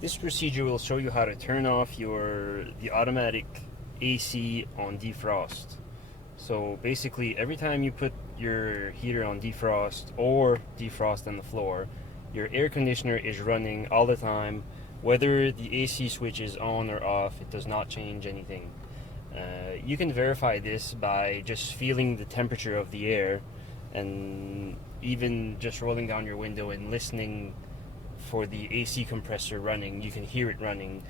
This procedure will show you how to turn off the automatic AC on defrost. So basically, every time you put your heater on defrost or defrost on the floor, your air conditioner is running all the time. Whether the AC switch is on or off, it does not change anything. You can verify this by just feeling the temperature of the air and even just rolling down your window and listening for the AC compressor running. You can hear it running,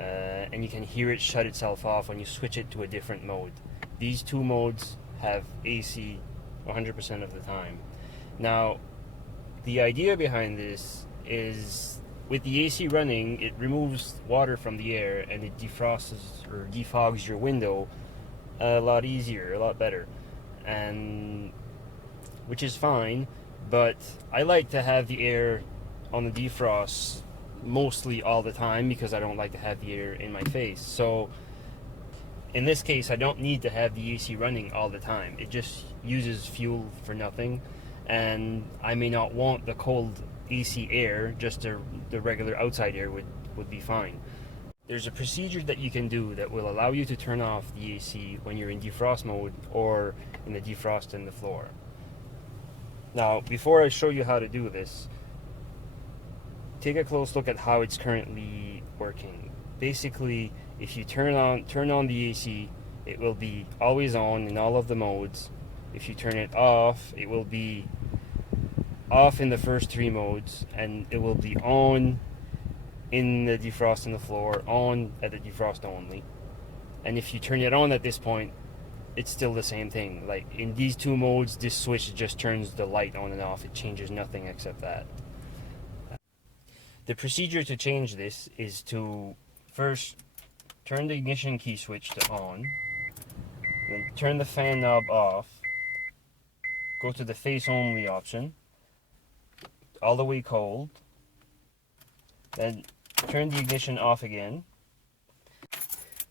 and you can hear it shut itself off when you switch it to a different mode. These two modes have AC 100% of the time. Now, the idea behind this is with the AC running, it removes water from the air and it defrosts or defogs your window a lot easier, a lot better, and which is fine. But I like to have the air on the defrost mostly all the time because I don't like to have the air in my face. So in this case, I don't need to have the AC running all the time. It just uses fuel for nothing, and I may not want the cold AC air, just the regular outside air would be fine. There's a procedure that you can do that will allow you to turn off the AC when you're in defrost mode or in the defrost in the floor. Now, before I show you how to do this, take a close look at how it's currently working. Basically, if you turn on the AC, it will be always on in all of the modes. If you turn it off, it will be off in the first three modes, and it will be on in the defrost in the floor, on at the defrost only. And if you turn it on at this point, it's still the same thing. Like in these two modes, this switch just turns the light on and off. It changes nothing except that. The procedure to change this is to first turn the ignition key switch to on, then turn the fan knob off, go to the face only option, all the way cold, then turn the ignition off again.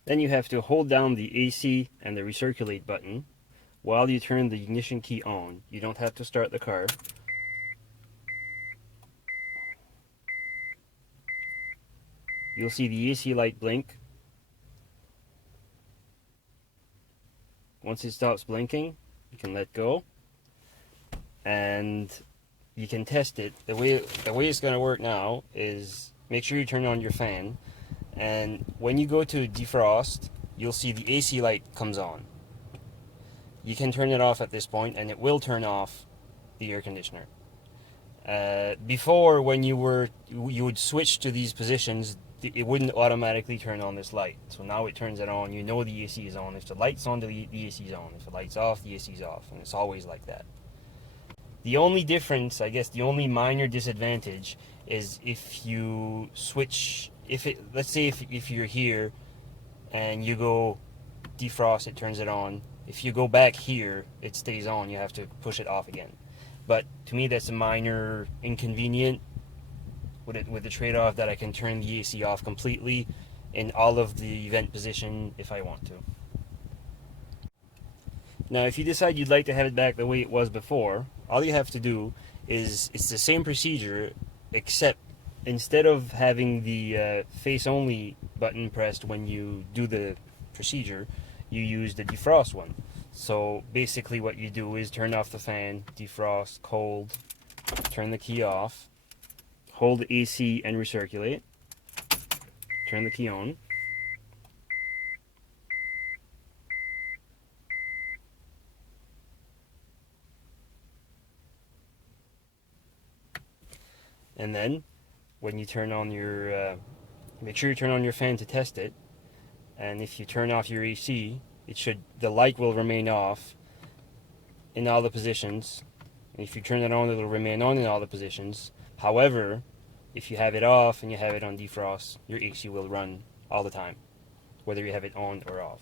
Then you have to hold down the AC and the recirculate button while you turn the ignition key on. You don't have to start the car. You'll see the AC light blink. Once it stops blinking, you can let go, and you can test it. The way it's going to work now is make sure you turn on your fan, and when you go to defrost, you'll see the AC light comes on. You can turn it off at this point, and it will turn off the air conditioner. Before, when you would switch to these positions, it wouldn't automatically turn on this light. So now it turns it on. You know the AC is on. If the light's on, the AC is on. If the light's off, the AC is off, and it's always like that. The only difference, I guess, the only minor disadvantage is if you switch. Let's say if you're here and you go defrost, it turns it on. If you go back here, it stays on. You have to push it off again. But to me, that's a minor inconvenience with the trade-off that I can turn the AC off completely in all of the event position if I want to. Now, if you decide you'd like to have it back the way it was before, all you have to do is, it's the same procedure, except instead of having the face-only button pressed when you do the procedure, you use the defrost one. So basically what you do is turn off the fan, defrost, cold, turn the key off, hold the AC and recirculate, turn the key on, and then when you turn on your, make sure you turn on your fan to test it, and if you turn off your AC, the light will remain off in all the positions, and if you turn it on, it'll remain on in all the positions. However, if you have it off and you have it on defrost, your AC will run all the time, whether you have it on or off.